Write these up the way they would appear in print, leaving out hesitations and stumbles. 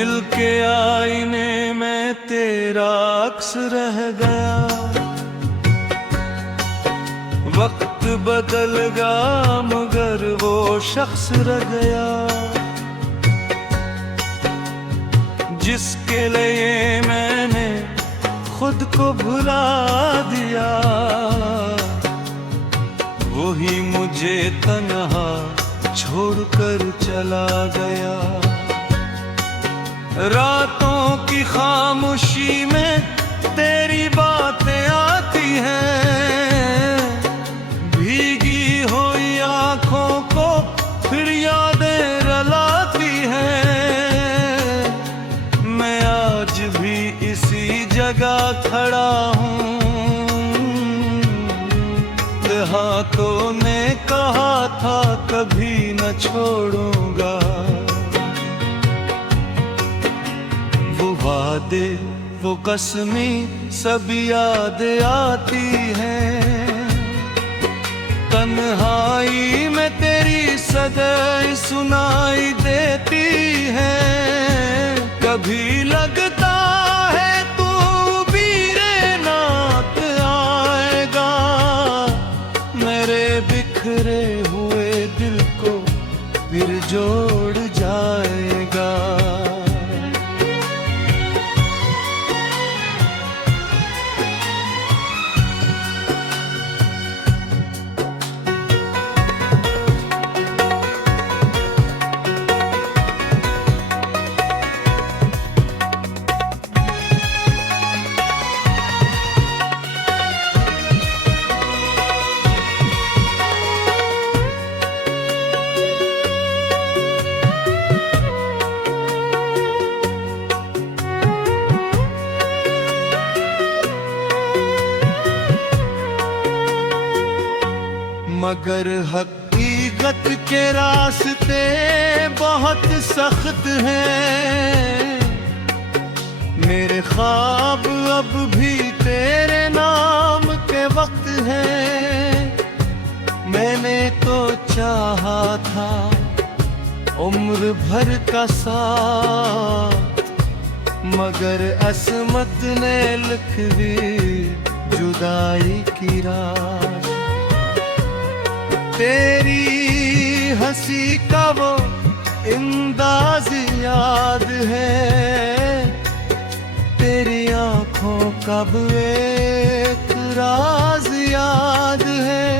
दिल के आईने में तेरा अक्स रह गया। वक्त बदल गया मगर वो शख्स रह गया। जिसके लिए मैंने खुद को भुला दिया, वही मुझे तन्हा छोड़कर चला गया। रातों की खामोशी में तेरी बातें आती हैं, भीगी हुई आंखों को फिर यादें रुलाती हैं। मैं आज भी इसी जगह खड़ा हूँ, हाथों ने कहा था कभी न छोड़ूंगा। वो वादे वो कसमें सब याद आती हैं। तन्हाई में तेरी सदाएं सुनाई देती हैं। कभी लगता है तू बीरे नात आएगा, मेरे बिखरे हुए दिल को फिर जोड़ जाएगा। मगर हकीकत के रास्ते बहुत सख्त हैं। मेरे ख्वाब अब भी तेरे नाम के वक्त हैं। मैंने तो चाहा था उम्र भर का साथ, मगर असमत ने लिख दी जुदाई की रात। तेरी हंसी का वो अंदाज याद है, तेरी आंखों का वो एक राज याद है।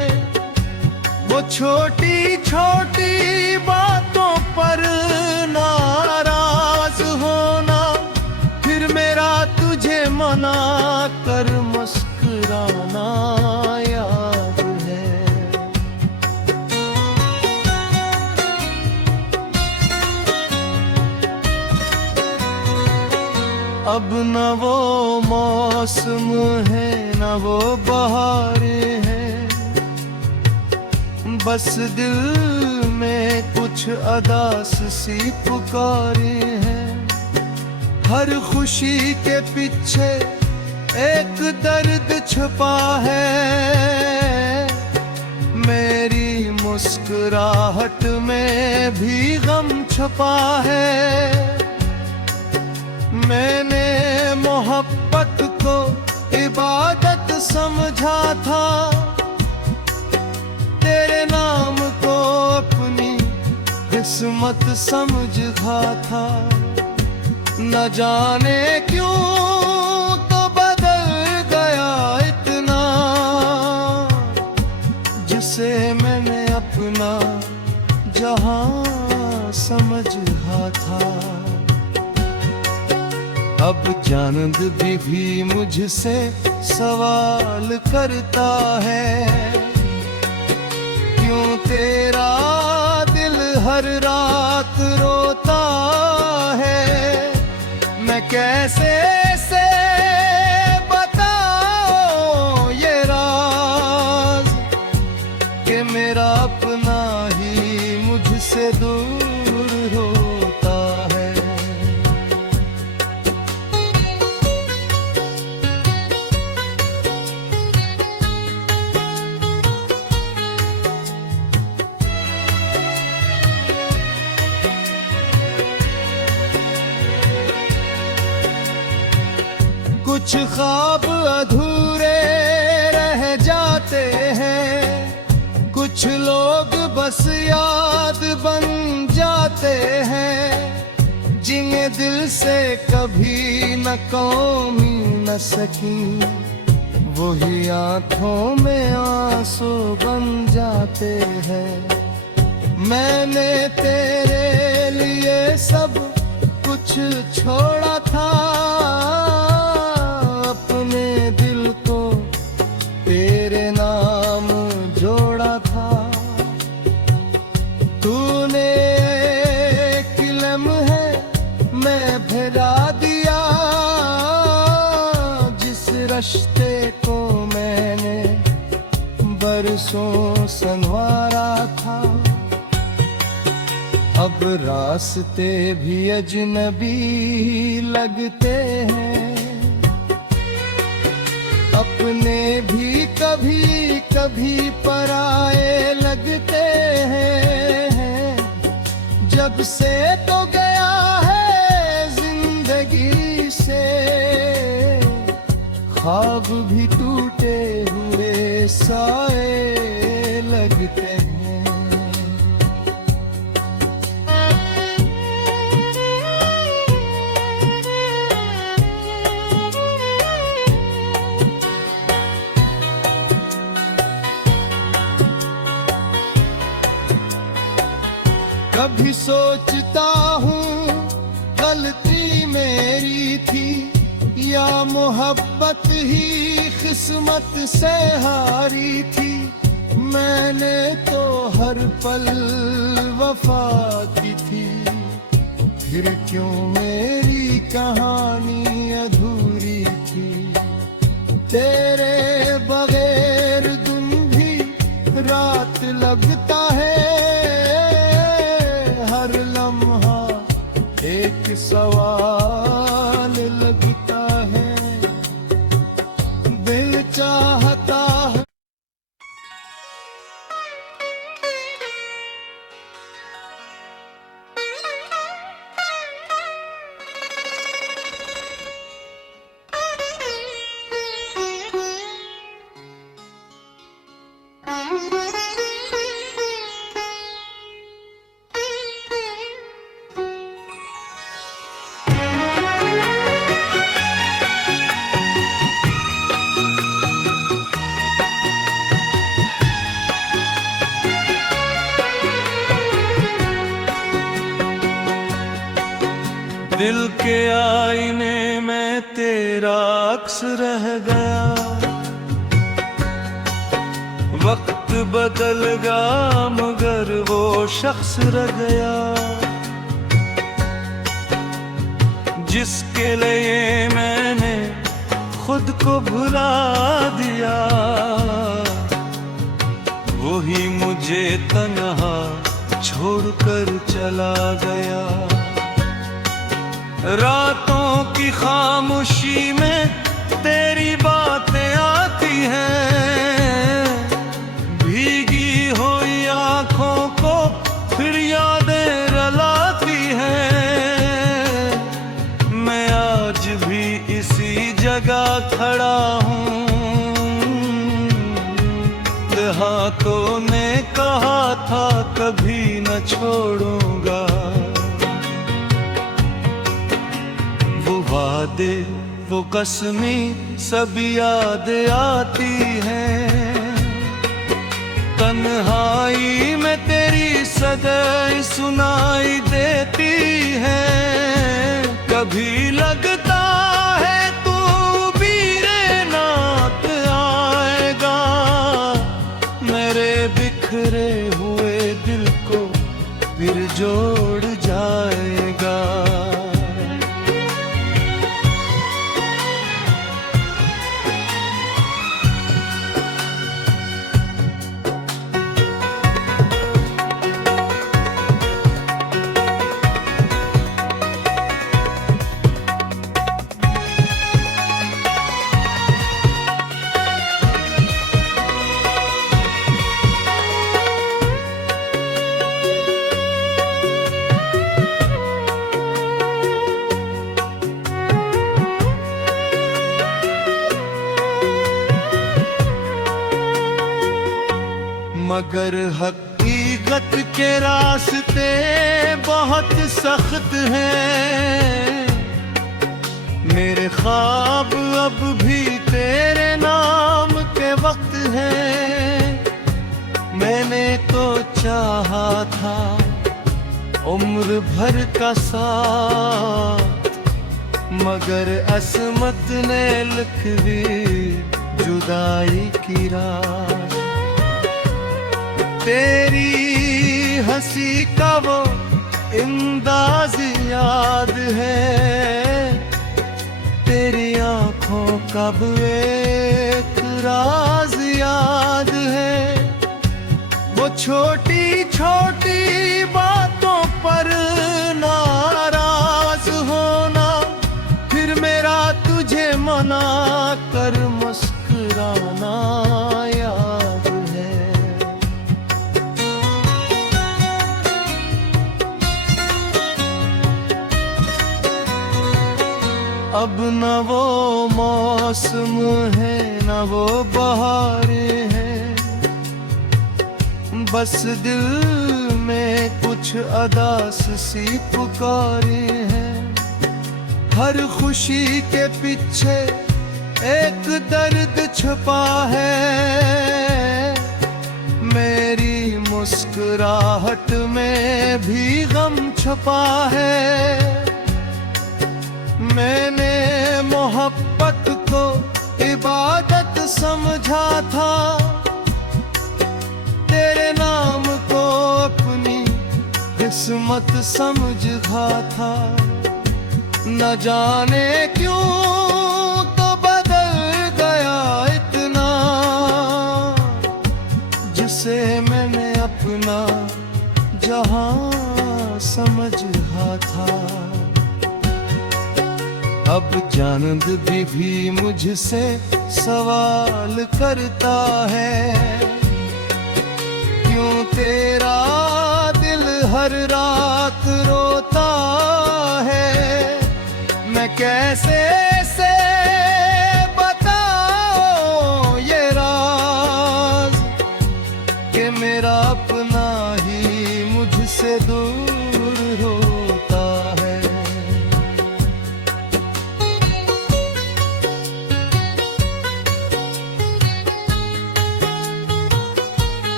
वो छोटी छोटी बातों पर नाराज होना, फिर मेरा तुझे मना कर मुस्कुराना याद है। अब न वो मौसम है न वो बहारें हैं, बस दिल में कुछ अदास सी पुकारे हैं। हर खुशी के पीछे एक दर्द छुपा है, मेरी मुस्कुराहट में भी गम छुपा है। मैंने मोहब्बत को इबादत समझा था, तेरे नाम को अपनी किस्मत समझा था। न जाने क्यों तो बदल गया इतना, जिसे मैंने अपना जहां समझा था। अब चांद भी मुझसे सवाल करता है, क्यों तेरा दिल हर रात रोता है। मैं कैसे से बताऊं ये राज, कि मेरा अपना ही मुझसे दूर होता है। कुछ ख्वाब अधूरे रह जाते हैं, कुछ लोग बस याद बन जाते हैं, जिन्हें दिल से कभी न कौमी न सकी, वही आंखों में आंसू बन जाते हैं। मैंने तेरे लिए सब कुछ छोड़ा था, अपने दिल को तेरे नाम जोड़ा था। तूने एक लम्हे मैं भिरा दिया, जिस रिश्ते को मैंने बरसों संवारा था। अब रास्ते भी अजनबी लगते हैं, अपने भी कभी कभी पराए लगते हैं। जब से तो गया है जिंदगी से, ख्वाब भी टूटे हुए साए लगते हैं। कभी सोचता हूँ गलती मेरी थी, या मोहब्बत ही किस्मत से हारी थी। मैंने तो हर पल वफा की थी, फिर क्यों मेरी कहानी अधूरी थी। तेरे बगैर दिन भी रात लगता है, हर लम्हा एक सवाल लगता है। दिल चाहता है दिल के आईने में तेरा अक्स रह गया। वक्त बदल गया मगर वो शख्स रह गया, जिसके लिए मैंने खुद को भुला दिया। वही मुझे तन्हा छोड़कर चला गया। रातों की खामोशी में तेरी बातें आती हैं, भीगी हुई आंखों को फिर यादें रुलाती हैं। मैं आज भी इसी जगह खड़ा हूँ, हाथों ने कहा था कभी न छोड़ूंगा। वादे वो कसमें सब याद आती हैं, तन्हाई में तेरी सदाएं सुनाई देती हैं। कभी लगता है तू बीरे नात आएगा, मेरे बिखरे हुए दिल को फिर जोड़ जाएगा। मगर हकीकत के रास्ते बहुत सख्त हैं। मेरे ख्वाब अब भी तेरे नाम के वक्त हैं। मैंने तो चाहा था उम्र भर का साथ, मगर असमत ने लिख दी जुदाई की रात। तेरी हंसी का वो अंदाज याद है, तेरी आंखों का वो एक राज याद है। वो छोटी छोटी बातों पर नाराज होना, फिर मेरा तुझे मना कर मुस्कुराना याद है। अब न वो मौसम है न वो बहारें हैं, बस दिल में कुछ अदास सी पुकारे हैं। हर खुशी के पीछे एक दर्द छुपा है, मेरी मुस्कुराहट में भी गम छुपा है। मैंने मोहब्बत को इबादत समझा था, तेरे नाम को अपनी किस्मत समझा था। न जाने क्यों तो बदल गया इतना, जिसे मैंने अपना जहां समझा था। अब चांद भी मुझसे सवाल करता है, क्यों तेरा दिल हर रात रोता है। मैं कैसे से बताऊं ये राज, कि मेरा अपना ही मुझसे दूर होता है।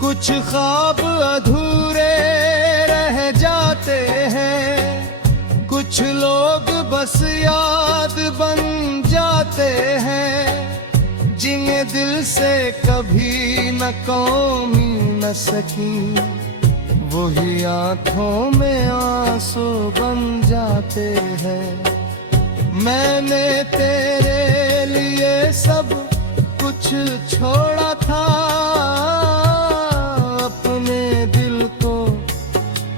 कुछ ख्वाब अधूरे रह जाते हैं, कुछ लोग बस याद बन जाते हैं, जिन्हें दिल से कभी न कौमी न सकी, वही आंखों में आंसू बन जाते हैं। मैंने तेरे लिए सब कुछ छोड़ा था, अपने दिल को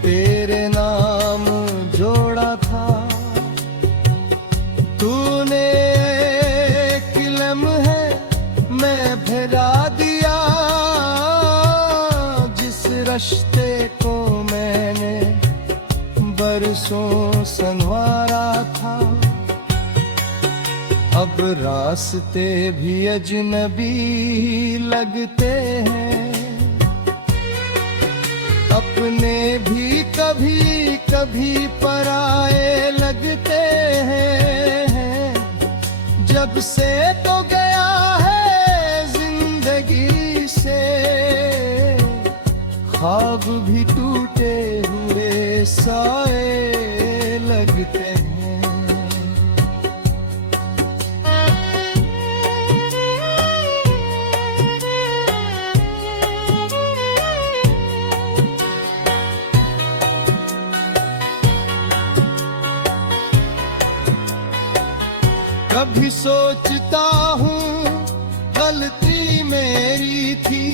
तेरे नाम जोड़ा था। तूने एक लम्हे में भिरा दिया, जिस रिश्ते को मैंने बरसों संवारा था। अब रास्ते भी अजनबी लगते हैं, अपने भी कभी कभी पराए लगते हैं। जब से तो गया है जिंदगी से, ख्वाब भी टूटे हुए साए लगते हैं। कभी सोचता हूँ गलती मेरी थी,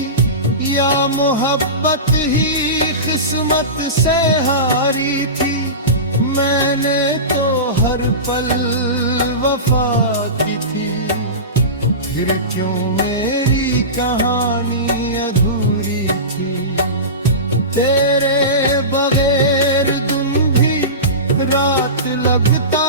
या मोहब्बत ही किस्मत से हारी थी। मैंने तो हर पल वफा की थी, फिर क्यों मेरी कहानी अधूरी थी। तेरे बगैर दिन भी रात लगता